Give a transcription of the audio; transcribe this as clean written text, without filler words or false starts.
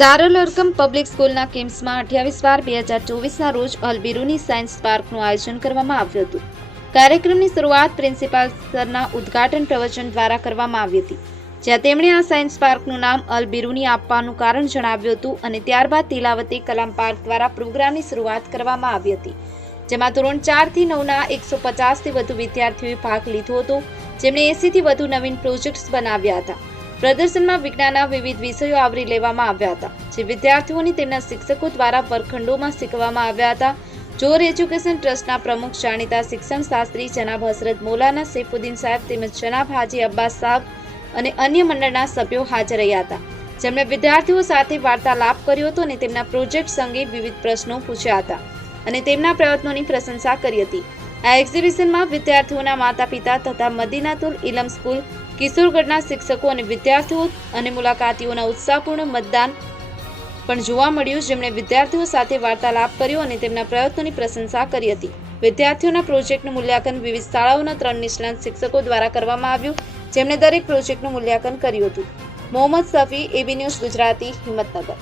દારુલ અરકમ public સ્કૂલના કેમ્પસમાં 28/12/2024ના રોજ અલ બિરુની સાયન્સ પાર્કનું આયોજન કરવામાં આવ્યું હતું. કાર્યક્રમની શરૂઆત પ્રિન્સિપાલ સરના ઉદ્ઘાટન પ્રવચન દ્વારા કરવામાં આવી હતી, જ્યાં તેમણે આ સાયન્સ પાર્કનું નામ અલ બિરુની આપવાનું કારણ જણાવ્યું હતું અને ત્યારબાદ તિલાવતી કલામ પાર્ક દ્વારા પ્રોગ્રામની શરૂઆત કરવામાં આવી હતી, જેમાં ધોરણ 4 થી 9ના 150થી વધુ વિદ્યાર્થીઓએ ભાગ લીધો હતો, જેમણે 80થી વધુ નવીન પ્રોજેક્ટ્સ બનાવ્યા હતા. પ્રદર્શનમાં વિજ્ઞાનના વિવિધ વિષયો આવરી લેવામાં આવ્યા હતા, જે વિદ્યાર્થીઓને તેમના શિક્ષકો દ્વારા વર્ગખંડોમાં શીખવવામાં આવ્યા હતા. જોર એજ્યુકેશન ટ્રસ્ટના પ્રમુખ જાણીતા શિક્ષણ શાસ્ત્રી જનાબ હસરત મૌલાના સૈફુદ્દીન સાહેબ તેમજ જનાબ હાજી અબ્બાસ સાહેબ અને અન્ય મંડળના સભ્યો હાજર રહ્યા હતા, જેમણે વિદ્યાર્થીઓ સાથે વાર્તાલાપ કર્યો હતો અને તેમના પ્રોજેક્ટ્સ અંગે વિવિધ પ્રશ્નો પૂછ્યા હતા અને તેમના પ્રયત્નોની પ્રશંસા કરી હતી. આ એક્ઝિબિશનમાં વિદ્યાર્થીઓના માતા પિતા તથા મદીનાતુલ ઇલમ સ્કૂલ કિશોરગઢના શિક્ષકો અને વિદ્યાર્થીઓ અને મુલાકાતીઓના ઉત્સાહપૂર્ણ મતદાન પણ જોવા મળ્યું, જેમણે વિદ્યાર્થીઓ સાથે વાર્તાલાપ કર્યો અને તેમના પ્રયત્નોની પ્રશંસા કરી હતી. વિદ્યાર્થીઓના પ્રોજેક્ટનું મૂલ્યાંકન વિવિધ શાળાઓના 3 નિષ્ણાત શિક્ષકો દ્વારા કરવામાં આવ્યું, જેમણે દરેક પ્રોજેક્ટનું મૂલ્યાંકન કર્યું હતું. મોહમ્મદ સફી, એબી ન્યૂઝ ગુજરાતી, હિંમતનગર.